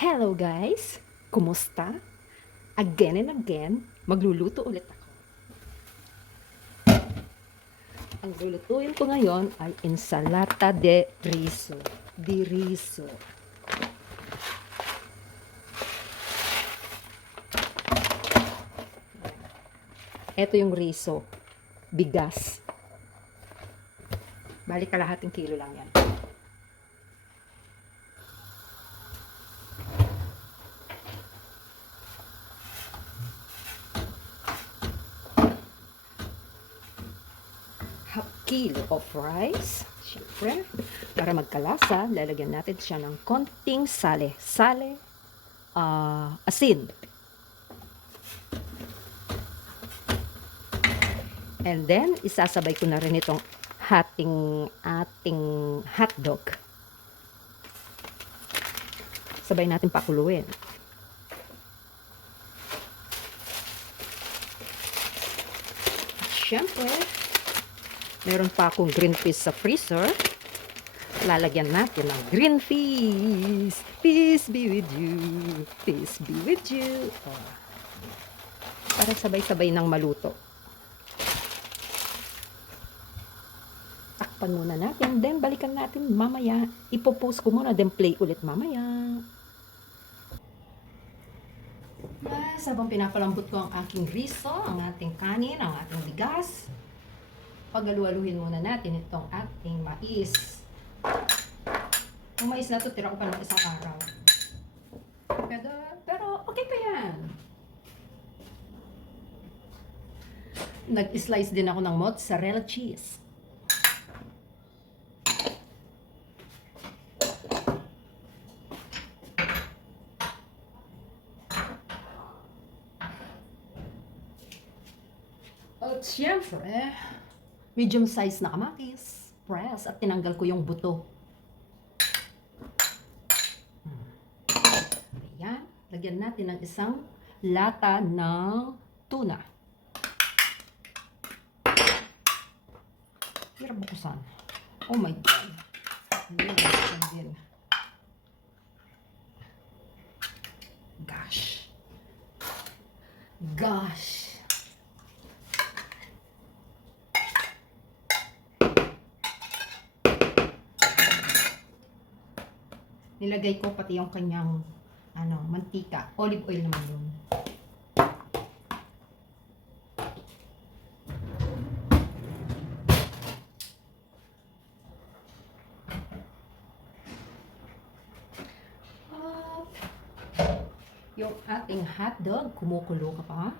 Hello guys! Kumusta? Again and again, magluluto ulit ako. Ang lulutuin ko ngayon ay ensalata de riso. Di riso. Ito yung riso. Bigas. Bali kalahating kilo lang yan. Half kilo of rice. Siyempre, para magkalasa, lalagyan natin siya ng konting sale. Sale, asin. And then, isasabay ko na rin itong ating hotdog. Sabay natin pakuluin. Siyempre, meron pa akong green peas sa freezer. Lalagyan natin ng green peas. Peace be with you. Peace be with you. Oh. Para sabay-sabay ng maluto. Takpan muna natin. Then, balikan natin mamaya. Ipopost ko muna. Then, play ulit mamaya. Habang pinapalambot ko ang aking riso, ang ating kanin, ang ating bigas, pagalualuhin muna natin itong ating mais. Yung mais na to, tira ko pa ng isang araw. Pero okay pa yan. Nag-slice din ako ng mozzarella cheese. At siyempre, medium size na kamatis, press, at tinanggal ko yung buto. Ayan, lagyan natin ng isang lata ng tuna. Hirap bukusan. Oh my God. Ayan, din. Gosh. Gosh. Nilagay ko pati yung kanyang mantika. Olive oil naman yun. Yung ating hotdog, kumukulo ka pa.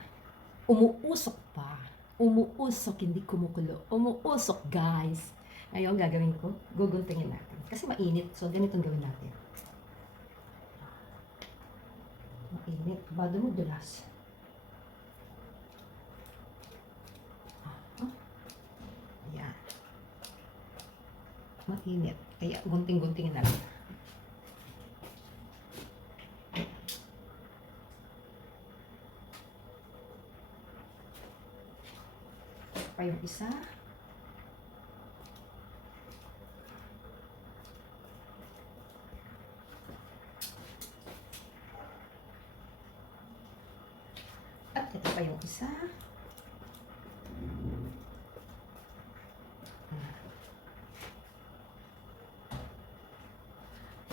Umuusok pa. Umuusok, hindi kumukulo. Umuusok, guys. Ngayon, gagawin ko, guguntingin natin. Kasi mainit, so ganitong gawin natin. Mainit, bado mo dulas. Ayan. Mainit, kaya gunting-guntingin na lang. Pa yung isa. At ito pa yung isa.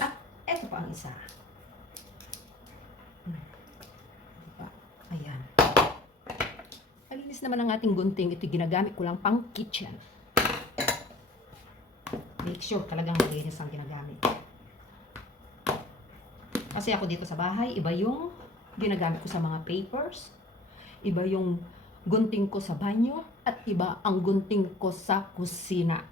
At ito pa ang isa. Ayan. Malinis naman ang ating gunting. Ito ginagamit ko lang pang kitchen. Make sure talagang malinis ang ginagamit. Kasi ako dito sa bahay, iba yung ginagamit ko sa mga papers, iba yung gunting ko sa banyo, at iba ang gunting ko sa kusina.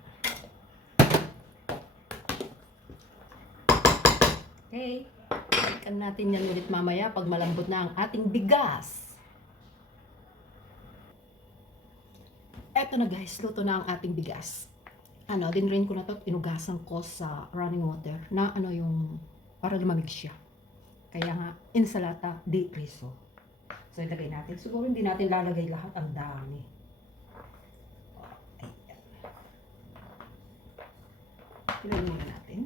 Okay, balikan natin yan ulit mamaya pag malambot na ang ating bigas. Eto na guys, luto na ang ating bigas. Dinrain ko na to, inugasan ko sa running water na yung para lumamig siya. Kaya nga, ensalata de riso. So, ilagay natin. Siguro hindi natin lalagay lahat. Ang dami. Ayan. Ilagay muna natin.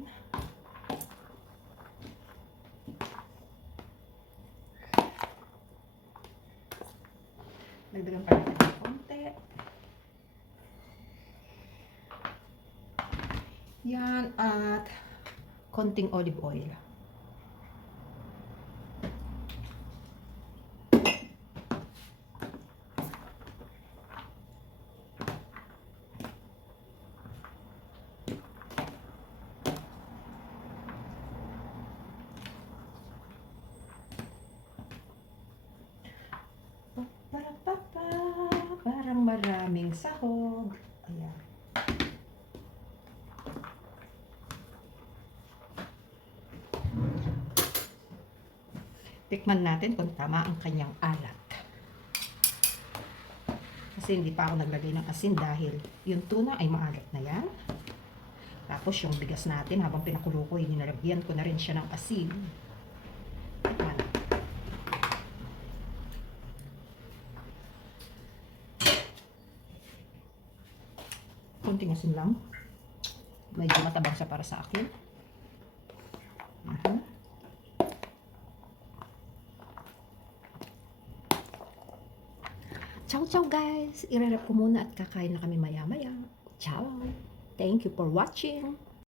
Yan, at konting olive oil. Parapapa, parang maraming sahog. Ayan. Tikman natin kung tama ang kanyang alat. Kasi hindi pa ako naglagay ng asin dahil yung tuna ay maalat na yan. Tapos yung bigas natin habang pinakulo ko, ninalagyan ko na rin siya ng asin. Tikman. Konting asin lang. Medyo matabang siya para sa akin. Ciao, ciao guys! Irarap ko muna at kakain na kami maya-maya. Ciao! Thank you for watching!